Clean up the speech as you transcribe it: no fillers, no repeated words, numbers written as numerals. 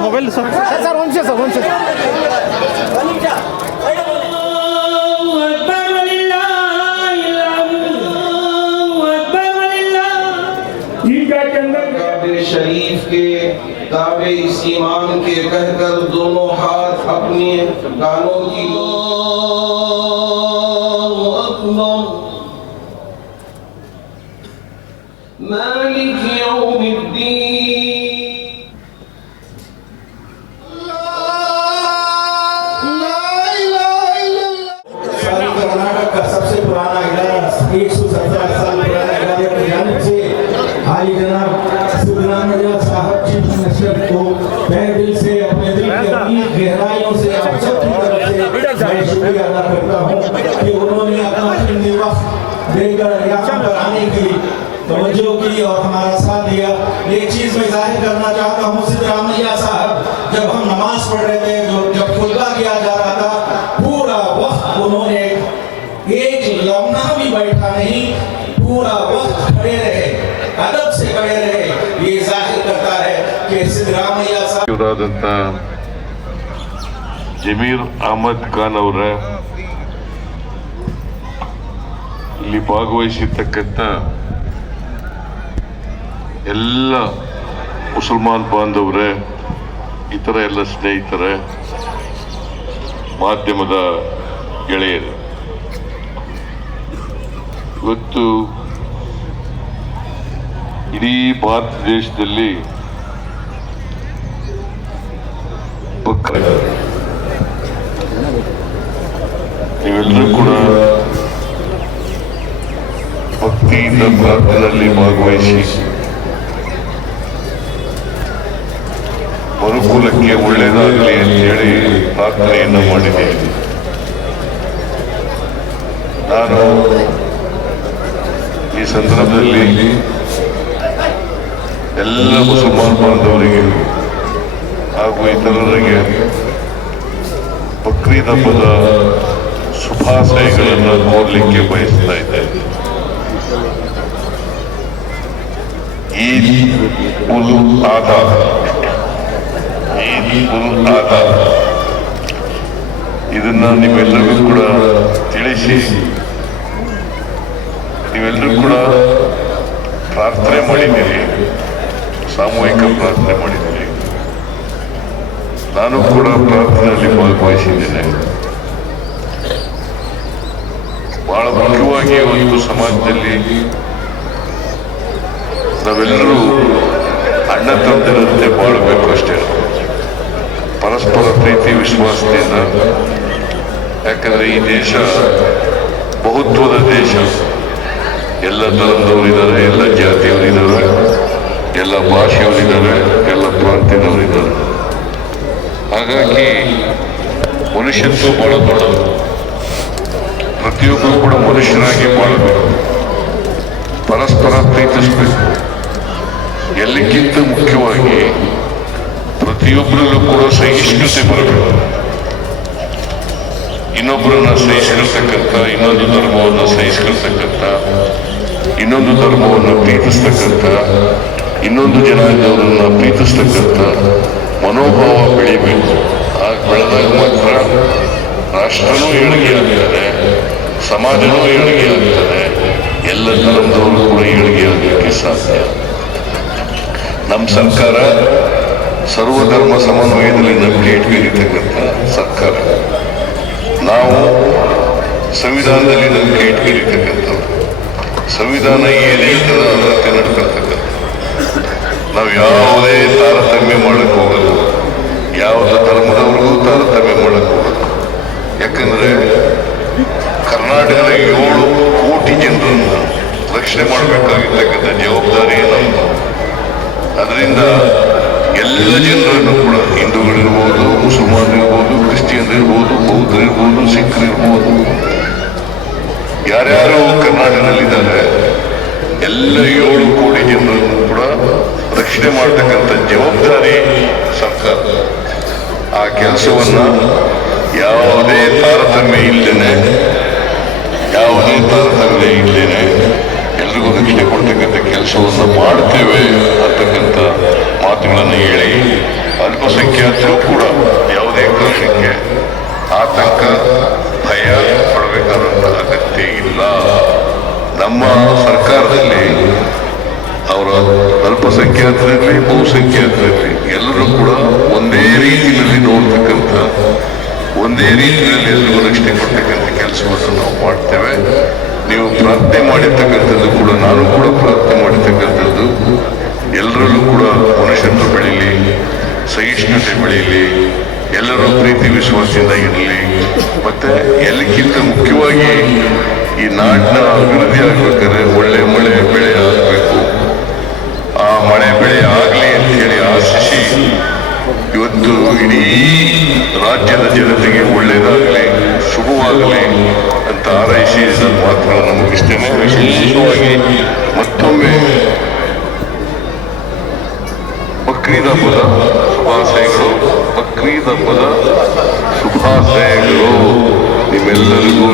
Mobile sir वंशे sir वंशे शरीफ के दावे इस ईमान के कहकर दोनों हाथ अपने गानों की मालिक यौमिद्दीन कर्नाटक का सबसे पुराना इदारा 117 साल पुराना इदारे की जानिब से हाली जनाब सिद्धरामैया साहब चीफ मिनिस्टर को तहे दिल से अपने दिल की अमीर गहराइयों से आप सबकी तरफ से मैं शुक्रिया अदा करता हूँ कि उन्होंने अपना कीमती वक्त देकर यहाँ पर आने की तवज्जो की और हमारा साथ दिया। एक चीज मैं जाहिर करना चाहता हूँ, सिद्धरामैया साहब जब हम नमाज पढ़ रहे थे, जब खुतबा किया जा रहा था, पूरा वक्त उन्होंने एक लम्हा भी बैठा नहीं, पूरा वक्त खड़े रहे, अदब से खड़े रहे। ये जाहिर करता है कि सिद्धरामैया साहब ಜಮೀರ್ ಅಹಮದ್ ಖಾನ್ ಅವರ ಇಲ್ಲಿ ಭಾಗವಹಿಸಿರ್ತಕ್ಕಂಥ ಎಲ್ಲ ಮುಸಲ್ಮಾನ್ ಬಾಂಧವರೇ, ಇತರ ಎಲ್ಲ ಸ್ನೇಹಿತರೇ, ಮಾಧ್ಯಮದ ಗೆಳೆಯರು, ಇವತ್ತು ಇಡೀ ಭಾರತ ದೇಶದಲ್ಲಿ ನೀವೆಲ್ಲರೂ ಕೂಡ ಭಕ್ತಿಯಿಂದ ಪ್ರಾರ್ಥನೆಯಲ್ಲಿ ಭಾಗವಹಿಸಿ ಮರುಕುಲಕ್ಕೆ ಒಳ್ಳೆಯದಾಗಲಿ ಅಂತೇಳಿ ಪ್ರಾರ್ಥನೆಯನ್ನು ಮಾಡಿದ್ದೇವೆ. ನಾನು ಈ ಸಂದರ್ಭದಲ್ಲಿ ಎಲ್ಲ ಮುಸಲ್ಮಾನ್ ಬಾಂಧವರಿಗೆ ಹಾಗೂ ಇತರರಿಗೆ ಬಕ್ರೀದ್ ಹಬ್ಬದ ಶುಭಾಶಯಗಳನ್ನು ಕೋರಲಿಕ್ಕೆ ಬಯಸ್ತಾ ಇದ್ದೇನೆ. ಈದ್ ಉಲ್ ಆದಾ, ಈದ್ ಉಲ್ ಆದಾ ಇದನ್ನ ನೀವೆಲ್ಲರಿಗೂ ಕೂಡ ತಿಳಿಸಿ, ನೀವೆಲ್ಲರೂ ಕೂಡ ಪ್ರಾರ್ಥನೆ ಮಾಡಿದ್ದೀರಿ, ಸಾಮೂಹಿಕ ಪ್ರಾರ್ಥನೆ ಮಾಡಿದ್ದೀರಿ. ನಾನು ಕೂಡ ಪ್ರಾರ್ಥನೆಯಲ್ಲಿ ಭಾಗವಹಿಸಿದ್ದೇನೆ. ಬಹಳ ಮುಖ್ಯವಾಗಿ ಒಂದು ಸಮಾಜದಲ್ಲಿ ನಾವೆಲ್ಲರೂ ಅಣ್ಣ ತಮ್ಮಂದಿರಂತೆ ಬಾಳಬೇಕು ಅಷ್ಟೇ, ಪರಸ್ಪರ ಪ್ರೀತಿ ವಿಶ್ವಾಸದಿಂದ. ಯಾಕಂದ್ರೆ ಈ ದೇಶ ಬಹುತ್ವದ ದೇಶ, ಎಲ್ಲ ಧರ್ಮದವರಿದ್ದಾರೆ, ಎಲ್ಲ ಜಾತಿಯವರಿದ್ದಾರೆ, ಎಲ್ಲ ಭಾಷೆಯವರಿದ್ದಾರೆ, ಎಲ್ಲ ಪ್ರಾಂತ್ಯದವರಿದ್ದಾರೆ. ಹಾಗಾಗಿ ಮನುಷ್ಯತ್ವ ಬಹಳ ದೊಡ್ಡದು. ಪ್ರತಿಯೊಬ್ಬರು ಕೂಡ ಮನುಷ್ಯನಾಗಿ ಬಾಳಬೇಕು, ಪರಸ್ಪರ ಪ್ರೀತಿಸಬೇಕು. ಎಲ್ಲಕ್ಕಿಂತ ಮುಖ್ಯವಾಗಿ ಪ್ರತಿಯೊಬ್ಬರಲ್ಲೂ ಕೂಡ ಸಹಿಷ್ಣುತೆ ಬರಬೇಕು. ಇನ್ನೊಬ್ಬರನ್ನ ಸಹಿಸಿರ್ತಕ್ಕಂಥ, ಇನ್ನೊಂದು ಧರ್ಮವನ್ನು ಸಹಿಸಿರ್ತಕ್ಕಂಥ, ಇನ್ನೊಂದು ಧರ್ಮವನ್ನು ಪ್ರೀತಿಸ್ತಕ್ಕಂಥ, ಇನ್ನೊಂದು ಜನಾಂಗದವರನ್ನ ಪ್ರೀತಿಸ್ತಕ್ಕಂಥ ಮನೋಭಾವ ಬೆಳಿಬೇಕು. ಆಗ ಬೆಳೆದಾಗ ಮಾತ್ರ ರಾಷ್ಟ್ರನೂ ಏಳಿಗೆ ಆಗ್ತದೆ, ಸಮಾಜನೂ ಏಳಿಗೆ ಆಗ್ತದೆ, ಎಲ್ಲ ಧರ್ಮದವರು ಕೂಡ ಏಳಿಗೆ ಆಗಲಿಕ್ಕೆ ಸಾಧ್ಯ. ನಮ್ಮ ಸರ್ಕಾರ ಸರ್ವಧರ್ಮ ಸಮನ್ವಯದಲ್ಲಿ ನಂಬಿಕೆ ಇಟ್ಕೊಂಡಿರ್ತಕ್ಕಂಥ ಸರ್ಕಾರ. ನಾವು ಸಂವಿಧಾನದಲ್ಲಿ ನಂಬಿಕೆ ಇಟ್ಕೊಂಡಿರ್ತಕ್ಕಂಥವ್ರು. ಸಂವಿಧಾನ ಏನೇ ಇರ್ತದೆ ಅದರಂತೆ ನಡ್ಕೊಳ್ತಕ್ಕಂಥ. ನಾವು ಯಾವುದೇ ತಾರತಮ್ಯ ಮಾಡಕ್ ಹೋಗಲ್ಲ, ಯಾವುದೇ ಧರ್ಮದವ್ರಿಗೂ ತಾರತಮ್ಯ ಮಾಡಕ್ ಹೋಗಲ್ಲ. ಯಾಕಂದ್ರೆ ಕರ್ನಾಟಕದ 7 ಕೋಟಿ ಜನರನ್ನು ರಕ್ಷಣೆ ಮಾಡಬೇಕಾಗಿರ್ತಕ್ಕಂಥ ಜವಾಬ್ದಾರಿ ನಮ್ಮದು. ಅದರಿಂದ ಎಲ್ಲ ಜನರನ್ನು ಕೂಡ, ಹಿಂದೂಗಳಿರ್ಬೋದು, ಮುಸಲ್ಮಾನರಿರ್ಬೋದು, ಕ್ರಿಶ್ಚಿಯನ್ ಇರ್ಬೋದು, ಬೌದ್ಧರಿರ್ಬೋದು, ಸಿಖ್ರಿರ್ಬೋದು, ಯಾರ್ಯಾರು ಕರ್ನಾಟಕ ಮಾಡ್ತಕ್ಕಂಥ ಜವಾಬ್ದಾರಿ ಸರ್ಕಾರ. ಆ ಕೆಲಸವನ್ನ ಯಾವುದೇ ತಾರತಮ್ಯ ಇಲ್ಲದೇನೆ ಎಲ್ರಿಗೂ ರಕ್ಷಣೆ ಕೊಡ್ತಕ್ಕಂಥ ಕೆಲಸವನ್ನು ಮಾಡ್ತೇವೆ ಅಂತಕ್ಕಂಥ ಮಾತುಗಳನ್ನು ಹೇಳಿ ಅಲ್ಪಸಂಖ್ಯಾತರು ಕೂಡ ಯಾವುದೇ ಕಾರಣಕ್ಕೆ ಆತಂಕ ಭಯ ಪಡಬೇಕಾದಂಥ ಅಗತ್ಯ ಇಲ್ಲ. ನಮ್ಮ ಸರ್ಕಾರದಲ್ಲಿ ಅವರ ಅಲ್ಪಸಂಖ್ಯಾತರಲ್ಲಿ ಬಹುಸಂಖ್ಯಾತರಲ್ಲಿ ಎಲ್ಲರೂ ಕೂಡ ಒಂದೇ ರೀತಿಯಲ್ಲಿ ನೋಡ್ತಕ್ಕಂಥ, ಒಂದೇ ರೀತಿಯಲ್ಲಿ ಎಲ್ರಿಗೂ ರಕ್ಷಣೆ ಕೊಡ್ತಕ್ಕಂಥ ಕೆಲಸವನ್ನು ನಾವು ಮಾಡ್ತೇವೆ. ನೀವು ಪ್ರಾರ್ಥನೆ ಮಾಡಿರ್ತಕ್ಕಂಥದ್ದು ಕೂಡ, ನಾನು ಕೂಡ ಪ್ರಾರ್ಥನೆ ಮಾಡಿರ್ತಕ್ಕಂಥದ್ದು, ಎಲ್ಲರಲ್ಲೂ ಕೂಡ ಮನುಷ್ಯರು ಬೆಳೀಲಿ, ಸಹಿಷ್ಣುತೆ ಬೆಳೀಲಿ, ಎಲ್ಲರೂ ಪ್ರೀತಿ ವಿಶ್ವಾಸದಿಂದ ಇರಲಿ. ಮತ್ತೆ ಎಲ್ಲಕ್ಕಿಂತ ಮುಖ್ಯವಾಗಿ ಈ ನಾಡಿನ ಅಭಿವೃದ್ಧಿ ಆಗ್ಬೇಕಾದ್ರೆ ಒಳ್ಳೆ ಮಳೆ ಬೆಳೆ ಆಗಬೇಕು. ಆ ಮಳೆ ಬೆಳೆ ಆಗಲಿ ಅಂತ ಹೇಳಿ ಆಶಿಸಿ ಇವತ್ತು ಇಡೀ ರಾಜ್ಯದ ಜನತೆಗೆ ಒಳ್ಳೆಯದಾಗಲಿ, ಶುಭವಾಗಲಿ ಅಂತ ಹಾರೈಸಿ ನನ್ನ ಮಾತುಗಳನ್ನು ಮುಗಿಸ್ತೇನೆ. ವಿಶೇಷವಾಗಿ ಮತ್ತೊಮ್ಮೆ ಬಕ್ರೀದ್ ಹಬ್ಬದ ಶುಭಾಶಯಗಳು. ಬಕ್ರೀದ್ ಹಬ್ಬದ ಶುಭಾಶಯಗಳು ನಿಮ್ಮೆಲ್ಲರಿಗೂ.